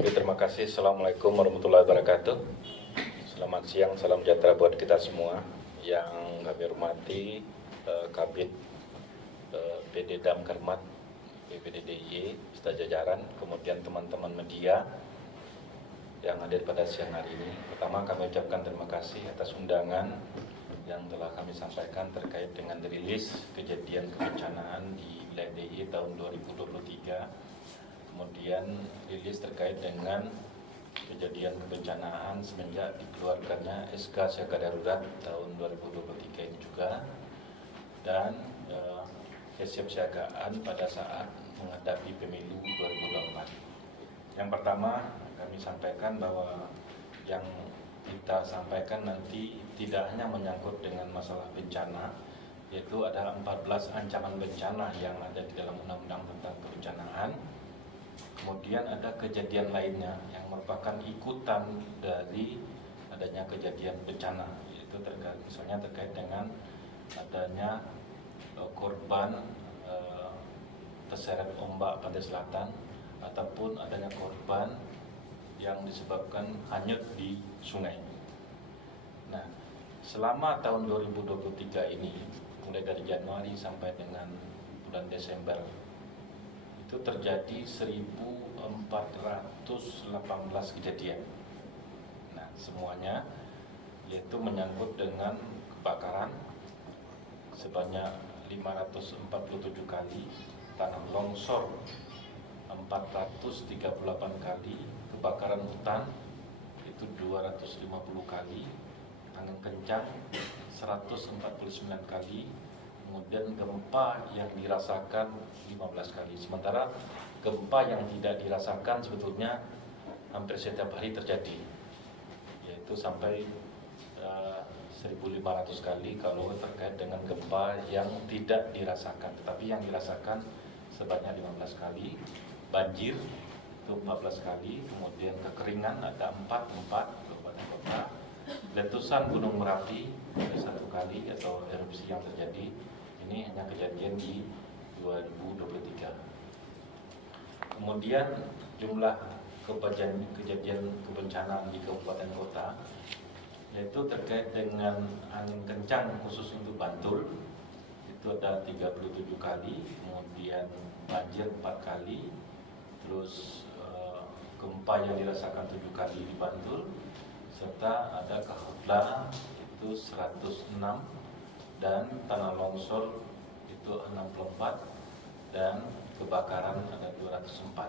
Oke, terima kasih. Assalamualaikum warahmatullahi wabarakatuh. Selamat siang, salam sejahtera buat kita semua. Yang kami hormati Kabid PD Damkarmat, BPD DIY, serta jajaran, kemudian teman-teman media yang hadir pada siang hari ini. Pertama, kami ucapkan terima kasih atas undangan yang telah kami sampaikan terkait dengan rilis kejadian kebencanaan di wilayah DIY tahun 2023. Kemudian rilis terkait dengan kejadian kebencanaan semenjak dikeluarkannya SK Siaga Darurat tahun 2023 ini juga, dan kesiapsiagaan pada saat menghadapi pemilu 2024. Yang pertama, kami sampaikan bahwa yang kita sampaikan nanti tidak hanya menyangkut dengan masalah bencana, yaitu ada 14 ancaman bencana yang ada di dalam Undang-Undang tentang Kebencanaan. Kemudian ada kejadian lainnya yang merupakan ikutan dari adanya kejadian bencana, yaitu misalnya terkait dengan adanya korban terseret ombak pantai selatan, ataupun adanya korban yang disebabkan hanyut di sungai. Nah, selama tahun 2023 ini, mulai dari Januari sampai dengan bulan Desember, itu terjadi 1.418 kejadian. Nah, semuanya yaitu menyangkut dengan kebakaran sebanyak 547 kali, tanah longsor 438 kali, kebakaran hutan itu 250 kali, angin kencang 149 kali, kemudian gempa yang dirasakan 15 kali. Sementara gempa yang tidak dirasakan sebetulnya hampir setiap hari terjadi, yaitu sampai 1.500 kali kalau terkait dengan gempa yang tidak dirasakan. Tetapi yang dirasakan sebanyak 15 kali, banjir itu 14 kali, kemudian kekeringan ada 4 kabupaten kota, letusan Gunung Merapi ada 1 kali atau erupsi yang terjadi. Ini hanya kejadian di 2023. Kemudian jumlah kejadian kebencanaan di kabupaten kota, yaitu terkait dengan angin kencang khusus untuk Bantul itu ada 37 kali, kemudian banjir 4 kali, terus gempa yang dirasakan 7 kali di Bantul, serta ada kahutla itu 106, dan tanah longsor itu 64, dan kebakaran ada 204.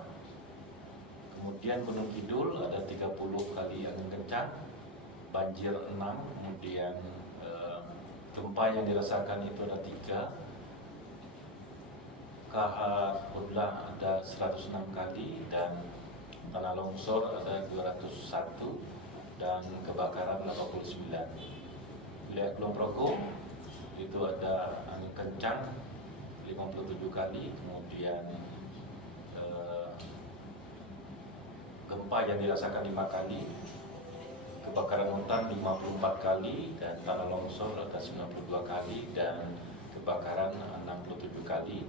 Kemudian Gunung Kidul ada 30 kali angin kencang, banjir 6, kemudian gempa yang dirasakan itu ada 3, kahutla ada 106 kali, dan tanah longsor ada 201, dan kebakaran 89. Wilayah Kulon Progo itu ada angin kencang 57 kali, kemudian gempa yang dirasakan 5 kali, kebakaran hutan 54 kali, dan tanah longsor ada 92 kali, dan kebakaran 67 kali.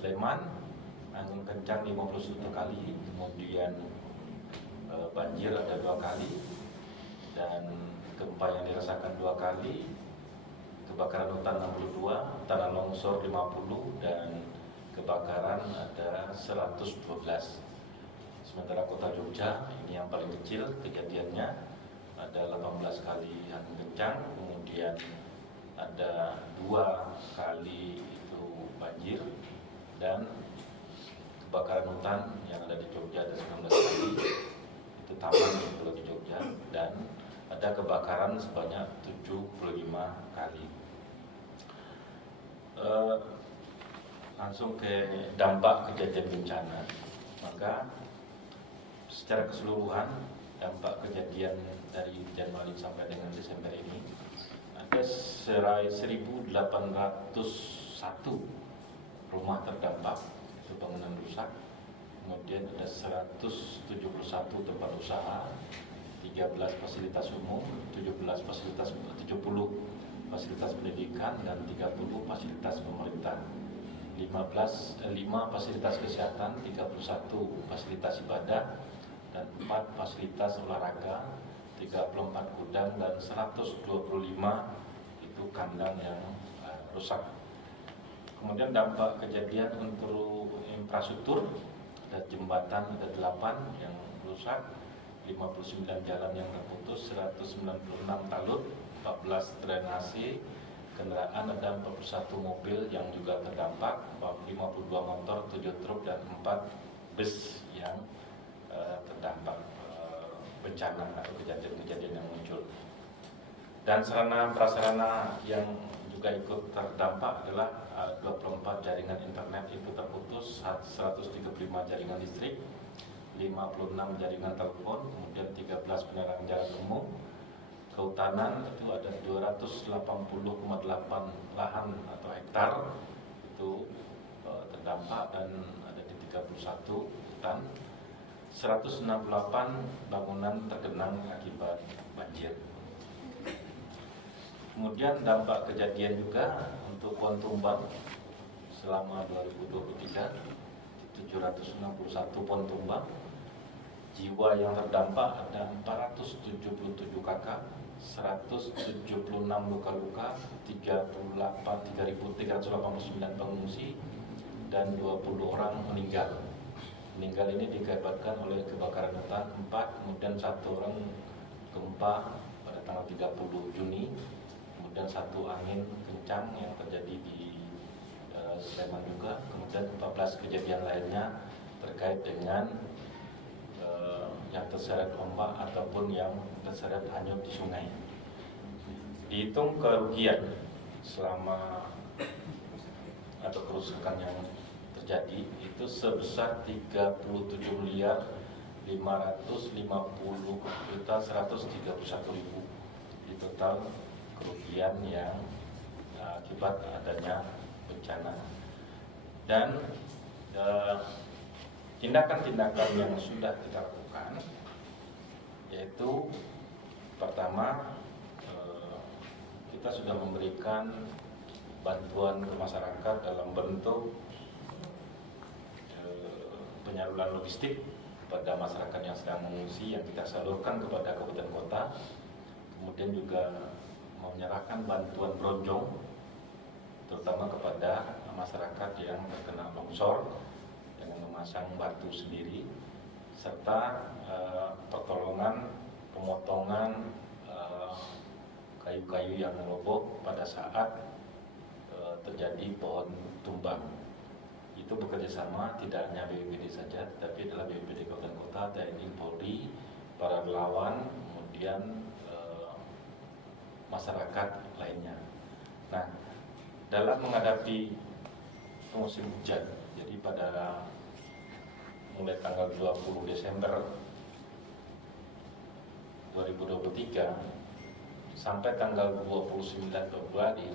Sleman angin kencang 51 kali, kemudian banjir ada 2 kali, dan gempa yang dirasakan 2 kali, kebakaran hutan 62, tanah longsor 50, dan kebakaran ada 112. Sementara kota Jogja ini yang paling kecil kejadiannya, ada 18 kali angin kencang, kemudian ada 2 kali itu banjir, dan kebakaran hutan yang ada di Jogja ada 19 kali, itu taman yang ada di Jogja, dan ada kebakaran sebanyak 75 kali. Langsung ke dampak kejadian bencana, maka secara keseluruhan dampak kejadian dari Januari sampai dengan Desember ini ada 1.801 rumah terdampak, itu bangunan rusak. Kemudian ada 171 tempat usaha, 13 fasilitas umum, 70 fasilitas pendidikan, dan 30 fasilitas pemerintah. 5 fasilitas kesehatan, 31 fasilitas ibadah, dan 4 fasilitas olahraga, 34 gudang dan 125 itu kandang yang rusak. Kemudian dampak kejadian untuk infrastruktur, ada jembatan ada 8 yang rusak, 59 jalan yang terputus, 196 talud, 14 drainase, kendaraan ada 41 mobil yang juga terdampak, 52 motor, 7 truk dan 4 bus yang terdampak bencana atau kejadian-kejadian yang muncul. Dan sarana prasarana yang juga ikut terdampak adalah 24 jaringan internet itu terputus, 135 jaringan listrik, 56 jaringan telepon, kemudian 13 penerangan jalan umum. Kehutanan itu ada 280,8 lahan atau hektar itu terdampak dan ada di 31 hutan. 168 bangunan tergenang akibat banjir. Kemudian dampak kejadian juga untuk pohon tumbang selama 2023, 761 pohon tumbang. Jiwa yang terdampak ada 477 kakak, 176 luka-luka, 3.389 pengungsi, dan 20 orang meninggal. Meninggal ini diakibatkan oleh kebakaran hutan 4, kemudian 1 orang gempa pada tanggal 30 Juni, kemudian 1 angin kencang yang terjadi di Sleman juga, kemudian 14 kejadian lainnya terkait dengan yang terseret ombak ataupun yang terseret hanyut di sungai. Dihitung kerugian selama atau kerusakan yang terjadi itu sebesar 37.550.131.000 di total kerugian yang akibat adanya bencana. Dan tindakan-tindakan yang sudah kita lakukan yaitu pertama, kita sudah memberikan bantuan ke masyarakat dalam bentuk penyaluran logistik kepada masyarakat yang sedang mengungsi yang kita salurkan kepada kabupaten kota. Kemudian juga menyerahkan bantuan bronjong terutama kepada masyarakat yang terkena longsor dengan memasang batu sendiri, serta pertolongan pemotongan kayu-kayu yang roboh pada saat terjadi pohon tumbang. Itu bekerjasama tidak hanya BPBD saja, tetapi adalah BPBD Kabupaten Kota, TNI, Polri, para relawan, kemudian masyarakat lainnya. Nah, dalam menghadapi musim hujan, jadi pada mulai tanggal 20 Desember 2023 sampai tanggal 29 Februari,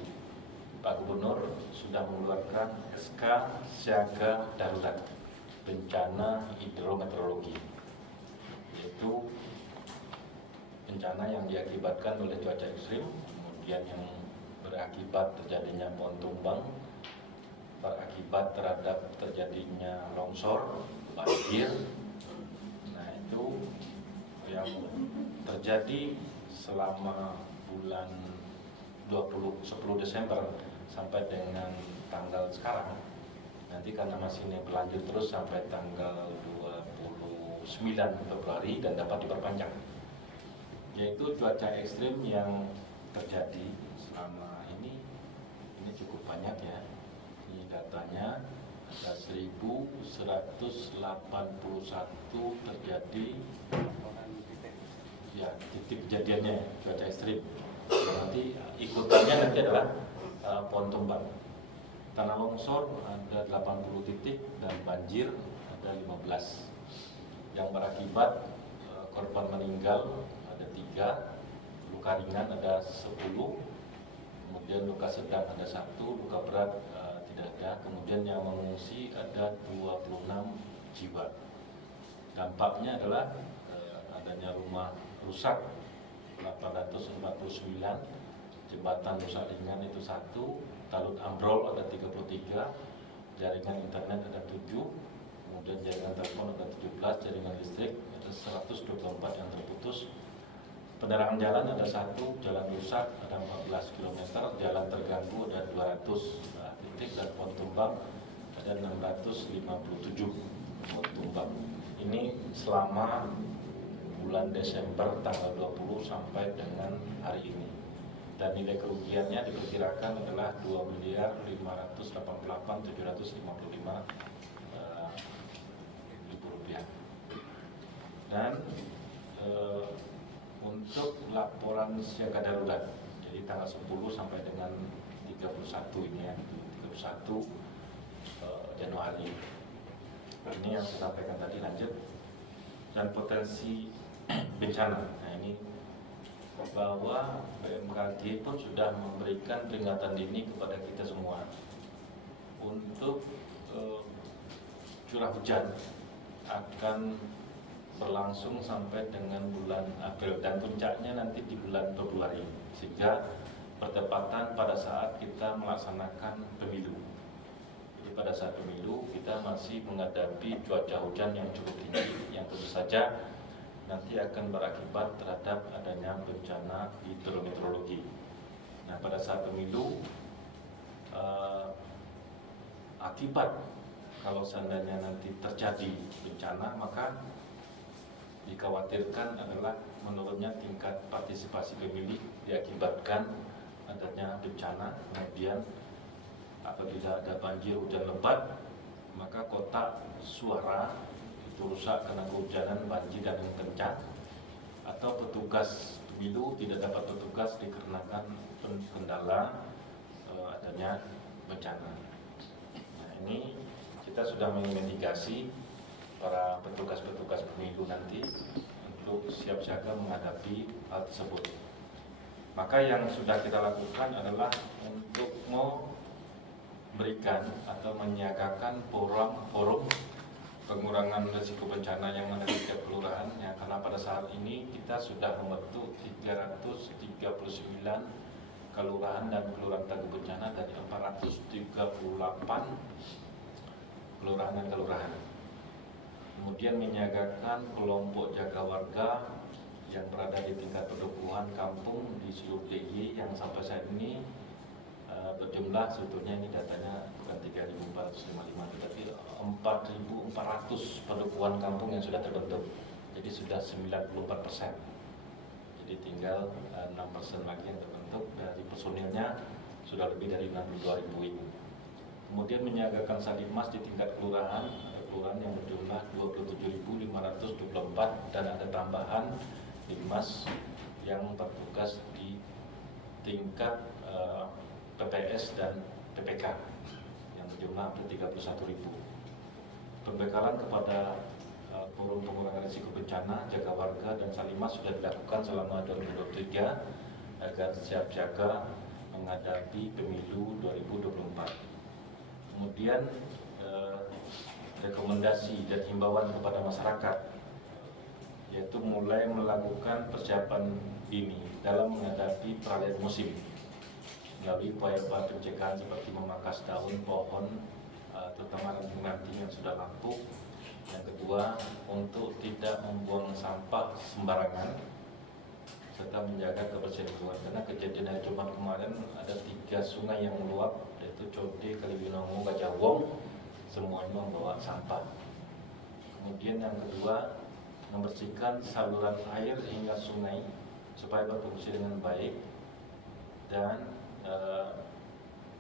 Pak Gubernur sudah mengeluarkan SK Siaga Darurat Bencana Hidrometeorologi, yaitu bencana yang diakibatkan oleh cuaca ekstrim, kemudian yang berakibat terjadinya pohon tumbang, berakibat terhadap terjadinya longsor, banjir. Nah, itu yang terjadi selama bulan 10 Desember sampai dengan tanggal sekarang. Nanti karena masih ini berlanjut terus sampai tanggal 29 Februari dan dapat diperpanjang. Yaitu cuaca ekstrim yang terjadi selama ini cukup banyak ya. Ini datanya ada 1.181 terjadi ya, titik kejadiannya cuaca ekstrim. Nanti ikutannya nanti adalah pohon tumbang, tanah longsor ada 80 titik dan banjir ada 15. Yang berakibat korban meninggal ada 3, luka ringan ada 10, kemudian luka sedang ada 1, luka berat tidak ada. Kemudian yang mengungsi ada 26 jiwa. Dampaknya adalah adanya rumah rusak 849, jembatan rusak ringan itu 1, talud ambrol ada 33, jaringan internet ada 7, kemudian jaringan telepon ada 17, jaringan listrik ada 124 yang terputus. Penerangan jalan ada 1, jalan rusak ada 14 km, jalan terganggu ada 200 titik, dan pohon tumbang ada 657 pohon tumbang. Ini selama bulan Desember tanggal 20 sampai dengan hari ini. Dan nilai kerugiannya diperkirakan adalah 2.588.755 ribu rupiah. Dan untuk laporan siaga darurat, jadi tanggal 10 sampai dengan 31 ini ya, 31 Januari. Ini yang saya sampaikan tadi, lanjut. Dan potensi bencana. Nah, ini bahwa BMKG pun sudah memberikan peringatan dini kepada kita semua untuk curah hujan akan berlangsung sampai dengan bulan April dan puncaknya nanti di bulan Februari, sehingga bertepatan pada saat kita melaksanakan pemilu. Jadi pada saat pemilu kita masih menghadapi cuaca hujan yang cukup tinggi, yang tentu saja nanti akan berakibat terhadap adanya bencana hidrometeorologi. Nah, pada saat pemilu akibat kalau seandainya nanti terjadi bencana, maka dikhawatirkan adalah menurunnya tingkat partisipasi pemilih diakibatkan adanya bencana. Kemudian apabila ada banjir hujan lebat, maka kotak suara itu rusak karena kehujanan, banjir dan angin kencang, atau petugas pemilu tidak dapat bertugas dikarenakan kendala adanya bencana. Nah, ini kita sudah menginvestigasi para petugas-petugas pemilu nanti untuk siap siaga menghadapi hal tersebut. Maka yang sudah kita lakukan adalah untuk memberikan atau menyiagakan forum pengurangan risiko bencana yang ada di tiap kelurahan, ya, karena pada saat ini kita sudah membentuk 339 kelurahan dan kelurahan tangguh bencana dari 438 kelurahan dan kelurahan. Kemudian menyiagakan kelompok jaga warga yang berada di tingkat pedukuhan kampung di seluruh DIY yang sampai saat ini berjumlah, sebetulnya ini datanya bukan 3.455 tetapi 4.400 pedukuhan kampung yang sudah terbentuk. Jadi sudah 94%. Jadi tinggal 6% lagi yang terbentuk. Dari personilnya sudah lebih dari 62.000 ini. Kemudian menyiagakan Salibmas di tingkat kelurahan yang berjumlah 27.524 dan ada tambahan Linmas yang bertugas di tingkat PPS dan PPK yang berjumlah hampir 31.000. Pembekalan kepada forum pengurangan risiko bencana, jaga warga dan Salimas sudah dilakukan selama 2023 agar siap siaga menghadapi pemilu 2024. Kemudian rekomendasi dan himbauan kepada masyarakat, yaitu mulai melakukan persiapan dini dalam menghadapi peralihan musim melalui upaya-upaya pencegahan seperti memangkas daun pohon, terutama ranting-ranting yang sudah lapuk. Yang kedua, untuk tidak membuang sampah sembarangan serta menjaga kebersihan lingkungan. Karena kejadian hari Jumat kemarin ada 3 sungai yang meluap, yaitu Code, Kaliwinongo, Gajahwong, semuanya membawa sampah. Kemudian yang kedua, membersihkan saluran air hingga sungai supaya berfungsi dengan baik dan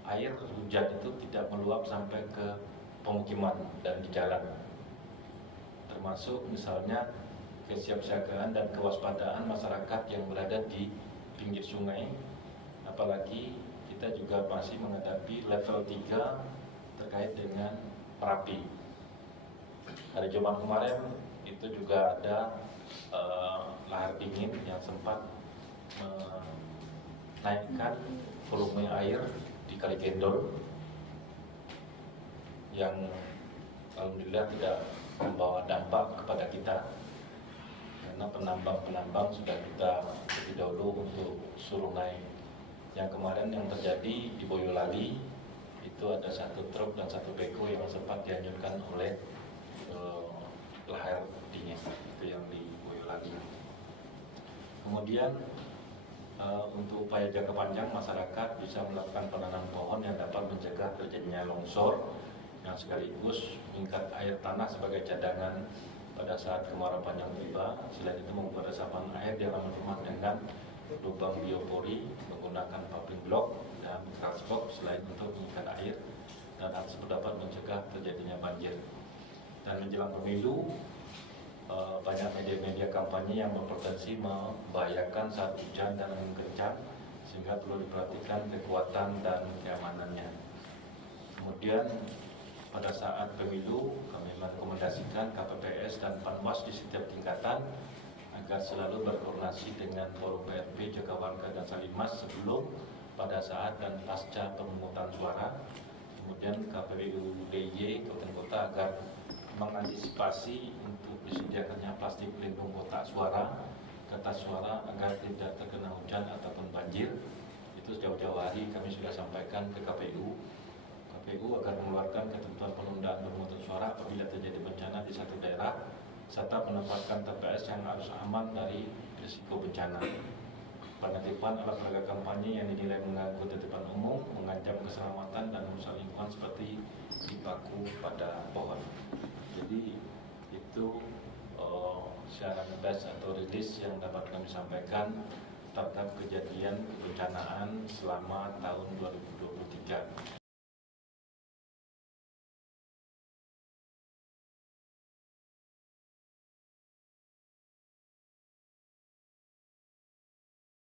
air hujan itu tidak meluap sampai ke pemukiman dan di jalan. Termasuk misalnya kesiapsiagaan dan kewaspadaan masyarakat yang berada di pinggir sungai. Apalagi kita juga masih menghadapi level 3 terkait dengan Merapi. Hari Jumat kemarin itu juga ada lahar dingin yang sempat menaikkan volume air di Kali Gendol yang alhamdulillah tidak membawa dampak kepada kita karena penambang sudah kita lebih dahulu untuk suruh naik. Yang kemarin yang terjadi di Boyolali itu ada 1 truk dan 1 beko yang sempat dihanyutkan oleh lahar dingin, itu yang di Kemudian untuk upaya jangka panjang, masyarakat bisa melakukan penanam pohon yang dapat mencegah terjadinya longsor yang sekaligus meningkat air tanah sebagai cadangan pada saat kemarau panjang tiba. Selain itu membuat resapan air di halaman rumah dengan lubang biopori menggunakan paving block dan grass box selain untuk mengikat air, dan hal tersebut dapat mencegah terjadinya banjir. Dan menjelang pemilu, banyak media-media kampanye yang berpotensi membahayakan saat hujan dan angin kencang, sehingga perlu diperhatikan kekuatan dan keamanannya. Kemudian pada saat pemilu, kami merekomendasikan KPPS dan Panwas di setiap tingkatan agar selalu berkoordinasi dengan Forum PRP, Jaga Warga dan Salimas sebelum, pada saat dan pasca pemungutan suara. Kemudian KPU DIY Kabupaten Kota agar mengantisipasi untuk disediakannya plastik pelindung kotak suara, kertas suara agar tidak terkena hujan ataupun banjir. Itu jauh-jauh hari kami sudah sampaikan ke KPU agar mengeluarkan ketentuan penundaan pemungutan suara apabila terjadi bencana di satu daerah, serta menempatkan TPS yang harus aman dari risiko bencana. Penertiban alat peraga kampanye yang dinilai mengganggu tertiban umum, mengancam keselamatan dan merusak lingkungan seperti dipaku pada pohon. Jadi itu siaran pers atau rilis yang dapat kami sampaikan terhadap kejadian kebencanaan selama tahun 2023.